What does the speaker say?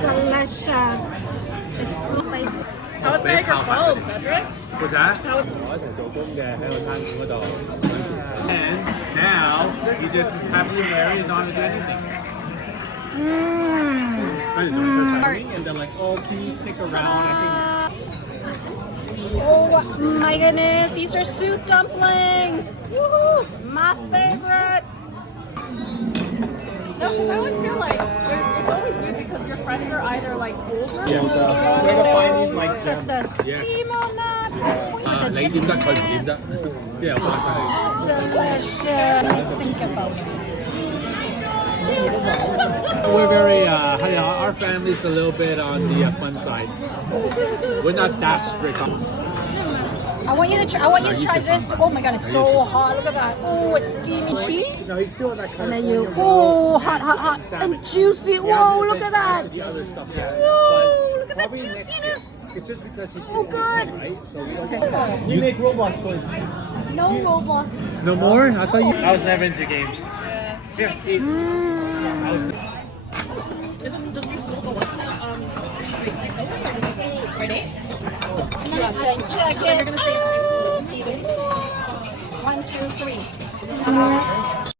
delicious. It's so spicy. How is America called, Cedric? What's that? 我一齊做工嘅喺個餐館嗰度。And now you just happily marry and not do anything. And they're like, oh, can you stick around? I Oh my goodness, these are soup dumplings. Woohoo! My favorite. No, because I always feel like it's always weird because your friends are either like older Yeah, or where to find these like Look at the Yes. steam on that. 你點得佢唔點得？即係花生。 Delicious. Think about it. We're very, our family's a little bit on the fun side. We're not that strict. I want you to try. I want you to try this. Oh my god, it's so hot. Look at that. Oh, it's steamy cheese. No, he's still in that kind And of. then you, oh, hot, hot, hot, and juicy. Whoa, look at that. The other stuff, yeah. Whoa, look at that Probably next year. juiciness. It's just because he's So good. right? So we don't. We make Roblox toys. No Roblox. No more? I thought you. I was never into games. Here, eat. Does your school go up to grade 6 only or does it grade 8? Check You're it. gonna say 1, 2, 3.